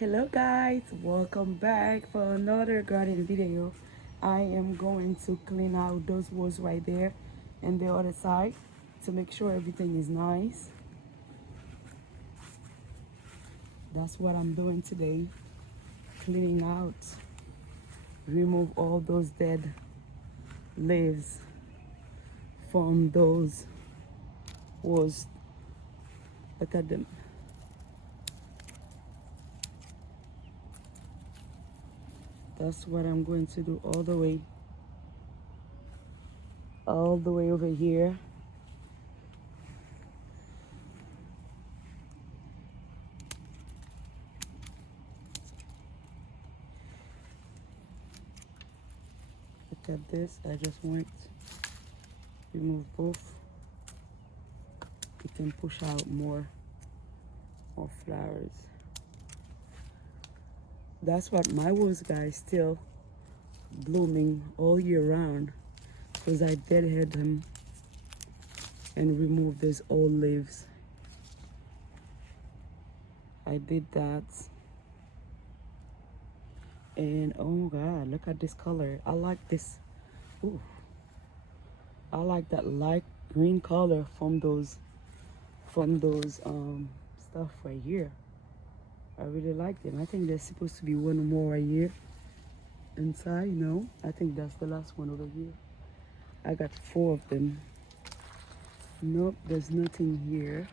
Hello guys, welcome back for another garden video. I am going to clean out those walls right there and the other side to make sure everything is nice. That's what I'm doing today, cleaning out, remove all those dead leaves from those walls. Look at them. That's what I'm going to do all the way over here. Look at this. I just want to remove both. You can push out more flowers. That's what my rose guys still blooming all year round, because I deadhead them and remove these old leaves. I did that. And oh god, look at this color. I like this. Ooh, I like that light green color from those stuff right here. I really like them. I think there's supposed to be one more right here inside. No, I think that's the last one over here. I got 4 of them. Nope, there's nothing here.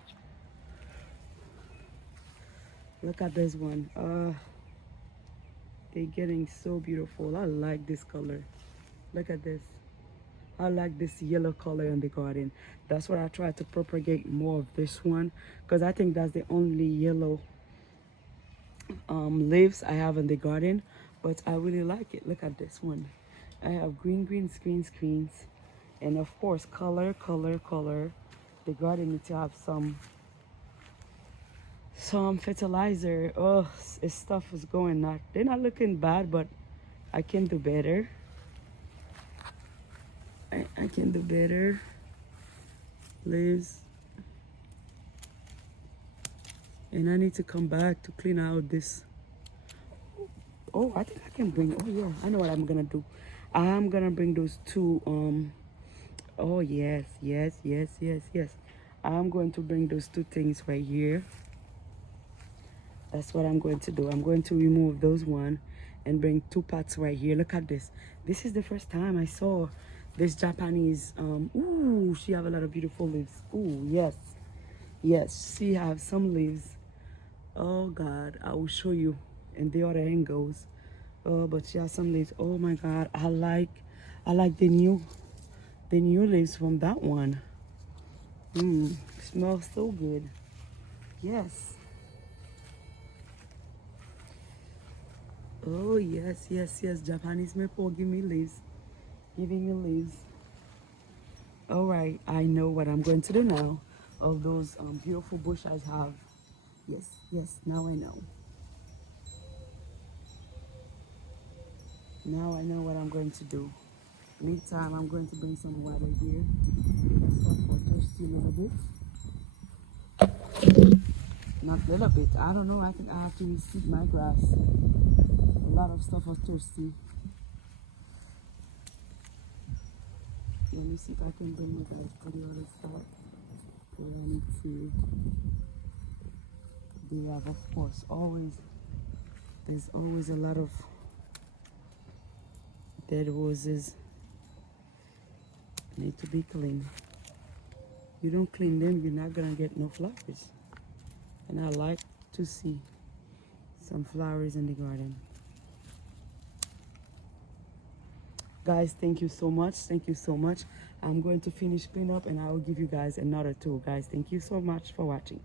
Look at this one. They're getting so beautiful. I like this color. Look at this. I like this yellow color in the garden. That's what I try to propagate more of this one, because I think that's the only yellow leaves I have in the garden. But I really like it. Look at this one. I have green screens, and of course color. The garden needs to have some fertilizer. Oh, this stuff is going not. They're not looking bad, but I can do better. I can do better. Leaves. And I need to come back to clean out this. Oh, I think I can bring. Oh yeah, I know what I'm gonna do. I'm gonna bring those 2. Oh yes. I'm going to bring those 2 things right here. That's what I'm going to do. I'm going to remove those one and bring 2 pots right here. Look at this. This is the first time I saw this Japanese. Ooh, she have a lot of beautiful leaves. Ooh, yes, she have some leaves. Oh God, I will show you in the other angles. Oh, but she has some leaves. Oh my God, I like the new leaves from that one. Smells so good. Yes. Oh yes. Japanese maple, give me leaves. Giving me leaves. All right, I know what I'm going to do now. Of those beautiful bush I have. Yes. Now I know. Now I know what I'm going to do. Meantime, I'm going to bring some water here. Stuff for thirsty little bit. Not little bit. I don't know. I think I have to reseed my grass. A lot of stuff are thirsty. Let me see if I can bring you guys to the other side. I need to. They have, of course, there's always a lot of dead roses. Need to be clean. You don't clean them, you're not gonna get no flowers. And I like to see some flowers in the garden. Guys, thank you so much. I'm going to finish clean up and I will give you guys another tour. Guys, thank you so much for watching.